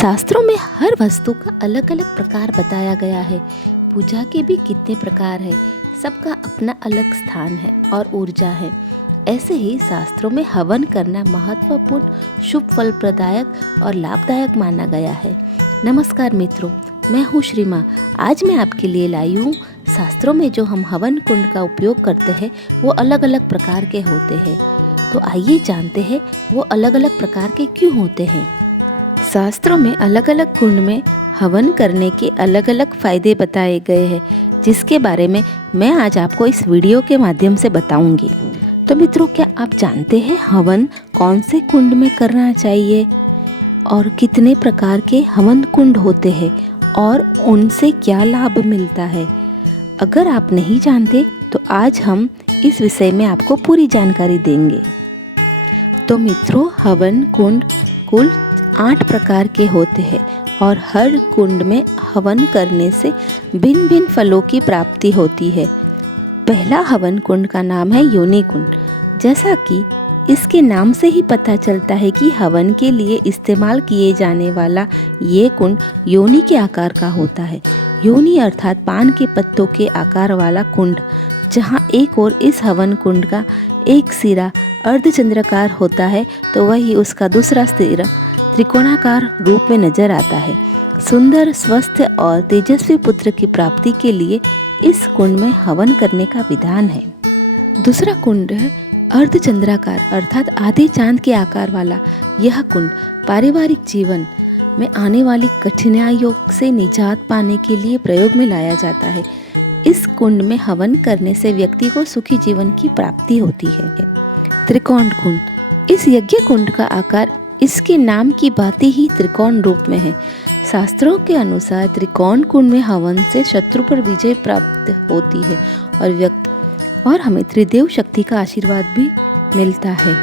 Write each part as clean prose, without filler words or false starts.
शास्त्रों में हर वस्तु का अलग अलग प्रकार बताया गया है। पूजा के भी कितने प्रकार है, सबका अपना अलग स्थान है और ऊर्जा है। ऐसे ही शास्त्रों में हवन करना महत्वपूर्ण, शुभ फल प्रदायक और लाभदायक माना गया है। नमस्कार मित्रों, मैं हूँ श्रीमा। आज मैं आपके लिए लाई हूँ शास्त्रों में जो हम हवन कुंड का उपयोग करते हैं वो अलग अलग प्रकार के होते हैं। तो आइए जानते हैं वो अलग अलग प्रकार के क्यों होते हैं। शास्त्रों में अलग अलग कुंड में हवन करने के अलग अलग फायदे बताए गए हैं, जिसके बारे में मैं आज आपको इस वीडियो के माध्यम से बताऊंगी। तो मित्रों, क्या आप जानते हैं हवन कौन से कुंड में करना चाहिए और कितने प्रकार के हवन कुंड होते हैं और उनसे क्या लाभ मिलता है? अगर आप नहीं जानते तो आज हम इस विषय में आपको पूरी जानकारी देंगे। तो मित्रों, हवन कुंड कुल 8 प्रकार के होते हैं और हर कुंड में हवन करने से भिन्न भिन्न फलों की प्राप्ति होती है। पहला हवन कुंड का नाम है योनि कुंड। जैसा कि इसके नाम से ही पता चलता है कि हवन के लिए इस्तेमाल किए जाने वाला ये कुंड योनि के आकार का होता है। योनि अर्थात पान के पत्तों के आकार वाला कुंड, जहाँ एक और इस हवन कुंड का एक सिरा अर्धचंद्राकार होता है तो वही उसका दूसरा सिरा त्रिकोणाकार रूप में नजर आता है। सुंदर, स्वस्थ और तेजस्वी पुत्र की प्राप्ति के लिए इस कुंड में हवन करने का विधान है। दूसरा कुंड है अर्धचंद्राकार अर्थात आधे चांद के आकार वाला। यह कुंड पारिवारिक जीवन में आने वाली कठिनाइयों से निजात पाने के लिए प्रयोग में लाया जाता है। इस कुंड में हवन करने से व्यक्ति को सुखी जीवन की प्राप्ति होती है। त्रिकोण कुंड, इस यज्ञ कुंड का आकार इसके नाम की भांति ही त्रिकोण रूप में है। शास्त्रों के अनुसार त्रिकोण कुंड में हवन से शत्रु पर विजय प्राप्त होती है और हमें त्रिदेव शक्ति का आशीर्वाद भी मिलता है।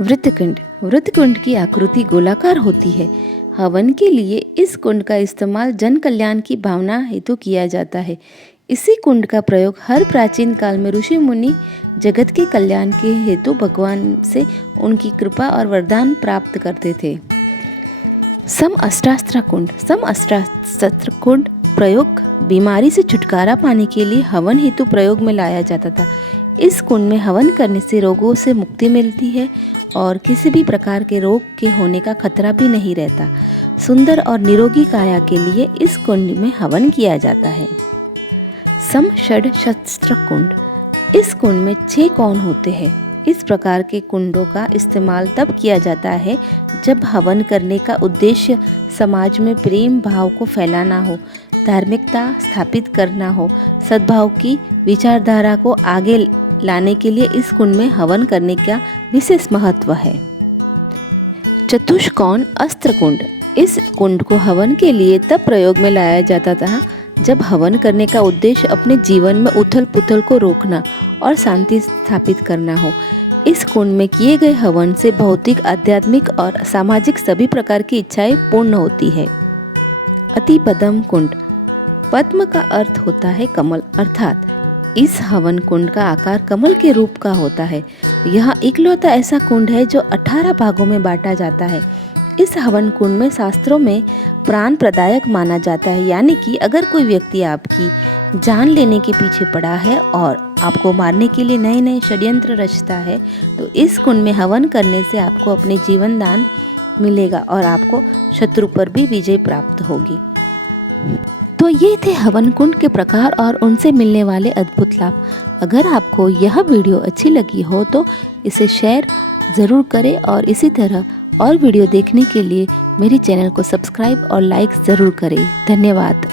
वृत्त कुंड की आकृति गोलाकार होती है। हवन के लिए इस कुंड का इस्तेमाल जन कल्याण की भावना हेतु किया जाता है। इसी कुंड का प्रयोग हर प्राचीन काल में ऋषि मुनि जगत के कल्याण के हेतु भगवान से उनकी कृपा और वरदान प्राप्त करते थे। समअष्टास्त्र कुंड प्रयोग बीमारी से छुटकारा पाने के लिए हवन हेतु प्रयोग में लाया जाता था। इस कुंड में हवन करने से रोगों से मुक्ति मिलती है और किसी भी प्रकार के रोग के होने का खतरा भी नहीं रहता। सुंदर और निरोगी काया के लिए इस कुंड में हवन किया जाता है। समषड्शस्त्र कुंड, इस कुंड में 6 कोण होते हैं। इस प्रकार के कुंडों का इस्तेमाल तब किया जाता है जब हवन करने का उद्देश्य समाज में प्रेम भाव को फैलाना हो, धार्मिकता स्थापित करना हो, सद्भाव की विचारधारा को आगे लाने के लिए इस कुंड में हवन करने का विशेष महत्व है। चतुष्कोण अस्त्र कुंड, इस कुंड को हवन के लिए तब प्रयोग में लाया जाता था जब हवन करने का उद्देश्य अपने जीवन में उथल पुथल को रोकना और शांति स्थापित करना हो। इस कुंड में किए गए हवन से भौतिक, आध्यात्मिक और सामाजिक सभी प्रकार की इच्छाएं पूर्ण होती है। अतिपदम कुंड, पद्म का अर्थ होता है कमल, अर्थात इस हवन कुंड का आकार कमल के रूप का होता है। यह इकलौता ऐसा कुंड है जो 18 भागों में बांटा जाता है। इस हवन कुंड में शास्त्रों में प्राण प्रदायक माना जाता है, यानी कि अगर कोई व्यक्ति आपकी जान लेने के पीछे पड़ा है और आपको मारने के लिए नए नए षड्यंत्र रचता है तो इस कुंड में हवन करने से आपको अपने जीवन दान मिलेगा और आपको शत्रु पर भी विजय प्राप्त होगी। तो ये थे हवन कुंड के प्रकार और उनसे मिलने वाले अद्भुत लाभ। अगर आपको यह वीडियो अच्छी लगी हो तो इसे शेयर ज़रूर करें और इसी तरह और वीडियो देखने के लिए मेरे चैनल को सब्सक्राइब और लाइक ज़रूर करें। धन्यवाद।